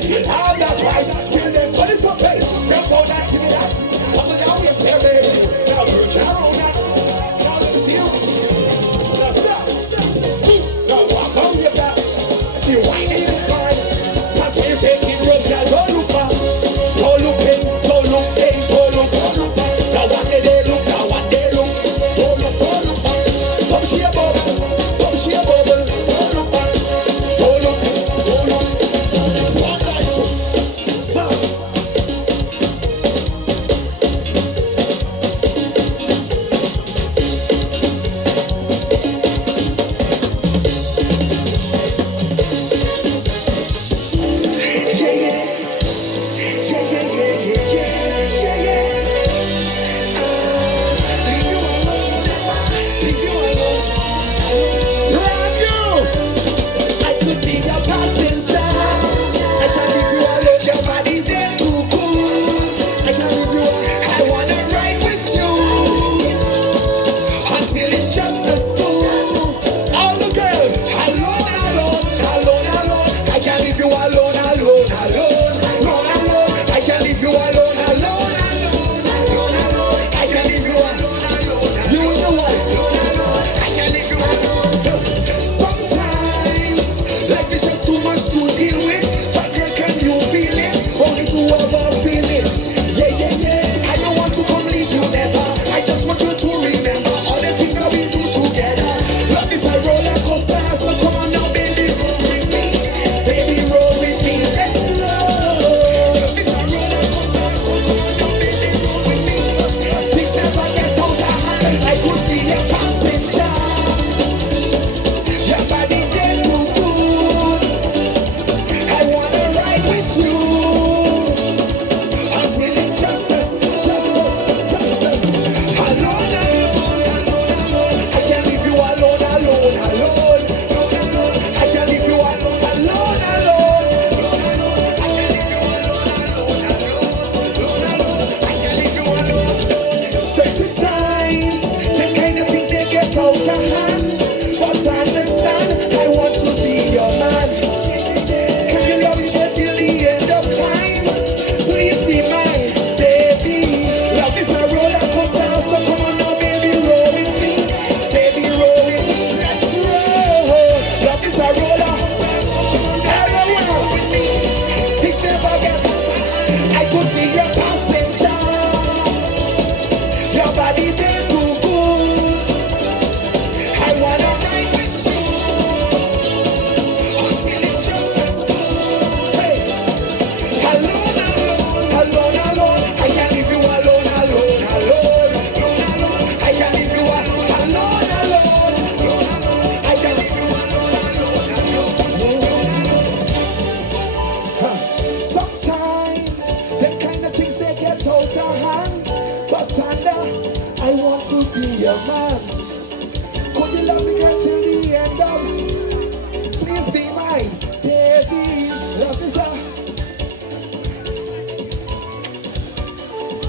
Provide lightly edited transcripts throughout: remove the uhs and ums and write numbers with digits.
till all that right, till them put it to place. Them go that to that. Come down here, baby. Now push around that. Now let me see you. Now stop. Now walk on your back. You whining in the car. That's where you take it rough. Now don't look back. Don't look in. Don't look in. Don't look. Don't look back. Now what they look. Now what they look. Don't look. Don't look back. Come see a bubble. Come see a bubble. Don't look back. Don't look. Don't look. Don't look. One light.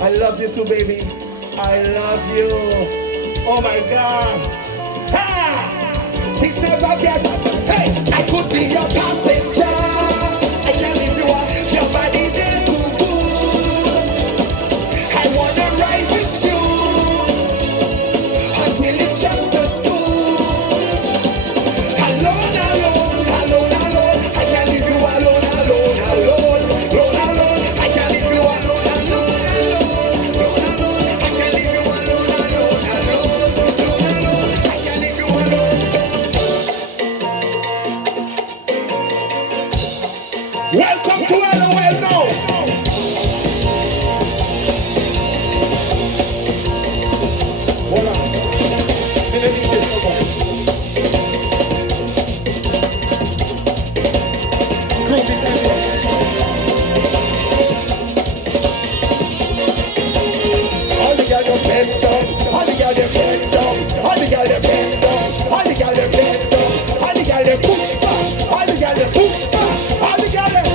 I love you too, baby. I love you. Oh my God. Ha! Things never get. Hey, I could be your passenger. I can leave you up. Your body there too good. I wanna ride with you until it's just us two. Alone, alone, alone, alone. I can't leave you alone, alone, alone, alone, alone. I can't leave you alone, alone, alone, alone, alone. I can't leave you alone, alone, alone, alone, alone. I can't leave you alone. Welcome to LOL now. Hold on. Let me do this no more. Groove the tempo. All the girls are bent up. All the girls are bent up. All the girls are bent up. All the girls are bent up. All the girls are push back. All the girls are push back. All the girls are.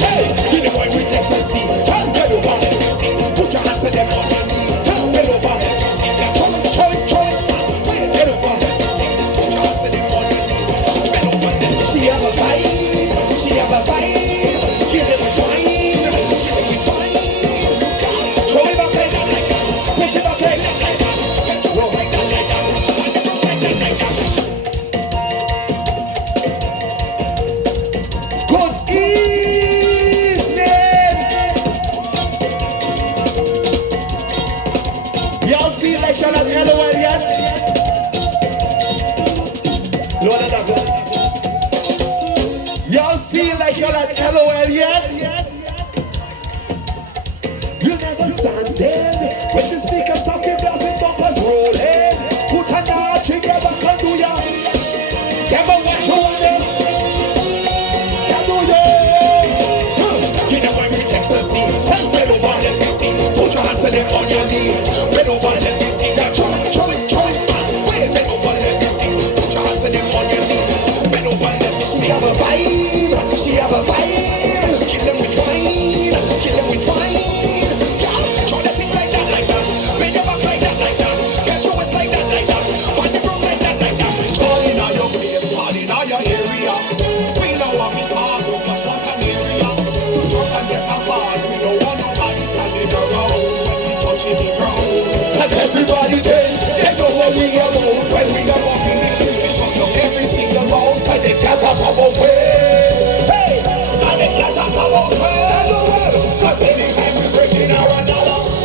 Hey, you know when we ecstasy. Bend over, let me see. Put your hands to them on your knee. Bend over, let me see. Choy. Bend over, let me see. Put your hands to them on your knee. Bend over, let me see. She have a vibe. She have a vibe. Give it with wine. Give it with wine. Throw it back like that, like that. Push it back like that, like that. Get your waist like that, like that. Pass it from like that, like that. Good evening. Y'all feel like you're not LOL yet? Lord of that. Y'all feel like you're not LOL yet? You never stand there when the speakers talking, blasting bumpers rolling. Put a notch together, can do ya? Never what you want to. Can do ya? You know when we ecstasy. Bend over, let me see. Put your hands to them on your knee. Bend over, let me see. Now throw it. Wait, bend over, let me see. Put your hands to them on your knee. Bend over, let me see. She have a vibe. She have a vibe. Kill them with wine. Kill them with wine. Girl, throw that thing like that, like that. Bend your back like that, like that. Get your waist like that, like that. Find the room like that, like that. Turn in all your place, turn in all your area. We know what we talk, we just want an area. Jump and get a ball, we don't want nobody standing around when we touching the ground. Cause everybody there, they know what we are about. When we are walking in this, we shut up every single mouth. Cause they can't talk about way. Hey, and they can't talk about way. Cause anytime we break in our another,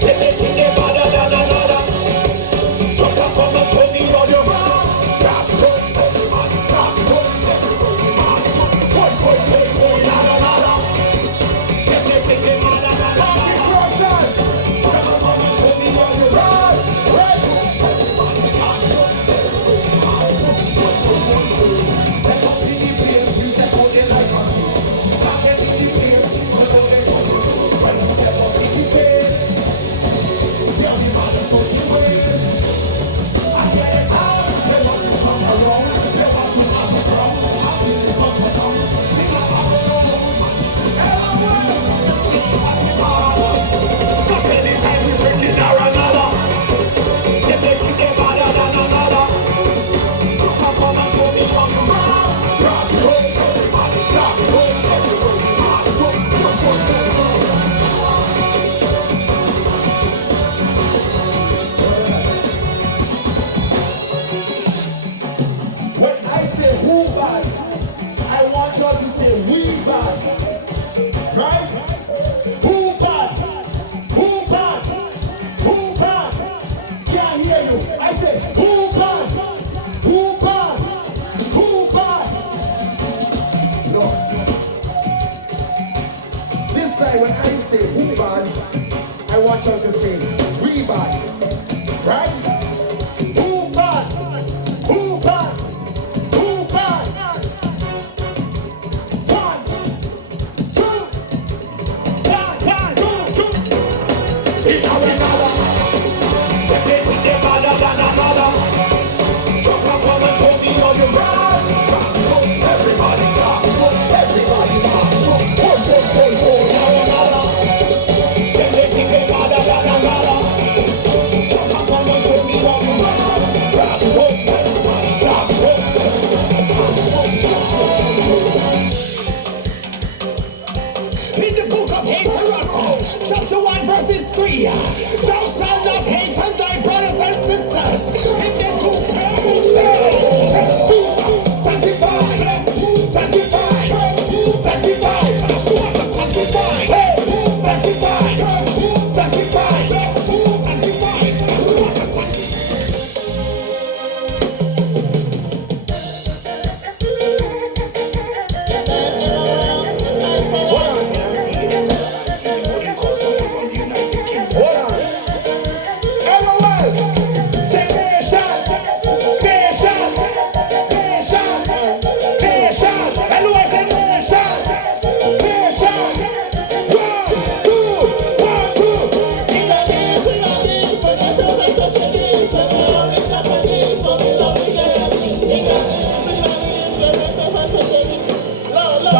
they think they're better than another. Jump up on the show me on your mouth. Rock, roll, everybody, rock, roll, everybody, rock, roll. One, la, la, la, la. They think they're better than another. Jump up on the show me on your mouth. Everybody, rock, roll, everybody, rock, roll. Step up in the place, we step out there like us. Back in the place, we go there. When we step up in the place, yeah, we want to show you way. I get it out, they want to come around, they want to come around. I feel this come around, we got our own man. Everyone, see what we are. Cause anytime we break in our another, they think they're better than another. Jump up on and show me from the rock. Rock, roll, everybody, rock, roll, everybody, rock, roll, rock, roll, When I say who bad, I want y'all to say we bad. Right? Who bad? Who bad? Who bad? Can't hear you. I say who bad? Who bad? Who bad? Lord. This time when I say who bad, I want y'all to say we bad. Right? Who bad? Who bad? Who bad? 1, 2, 1, 2, 2. in our another. They think they're better than another. Jump up on and show me on your rock. Rock, roll, everybody, rock, roll, everybody, rock, roll. Now another. They think they're better than another. Jump up on and show me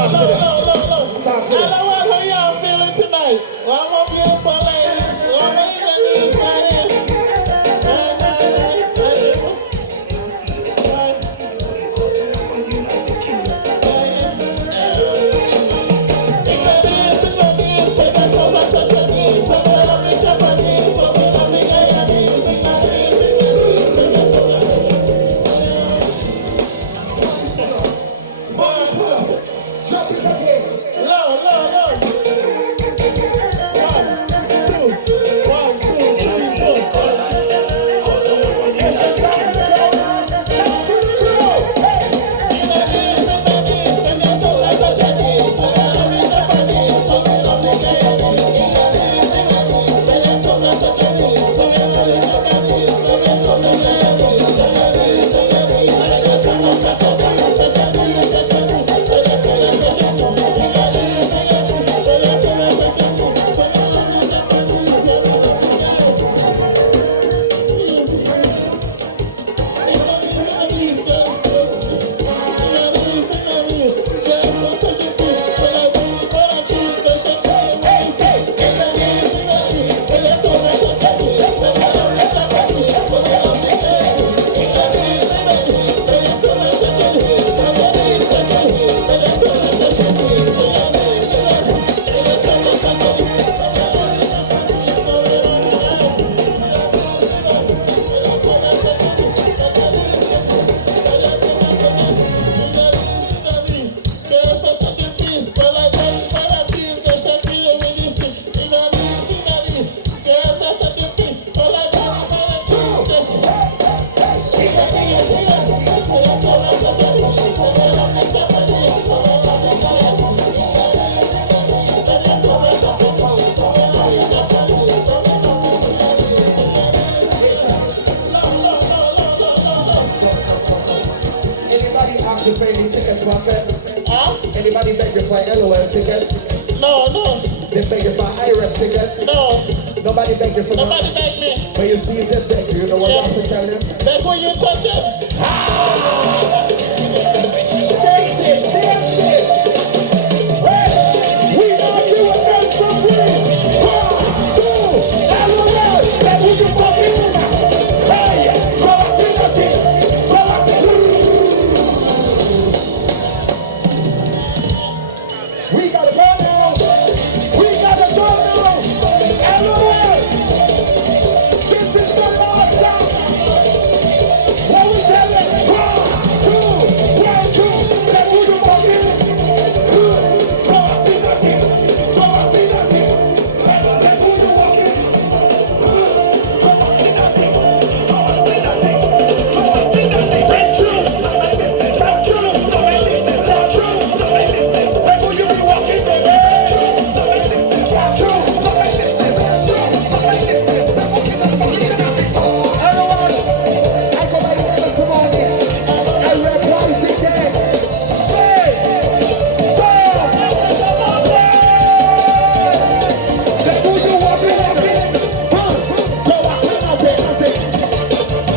Talk to I them. know what how y'all feeling tonight. One more beautiful ladies. One more ladies right here. Anybody ask you for any tickets, Prophet? Huh? Anybody beg you for LOL ticket? No, no, They beg you for IREP ticket? no. Nobody beg you for Nobody nothing. beg me. When you see them beg you, you know what Yeah. I have to tell you? Beg when you touch it.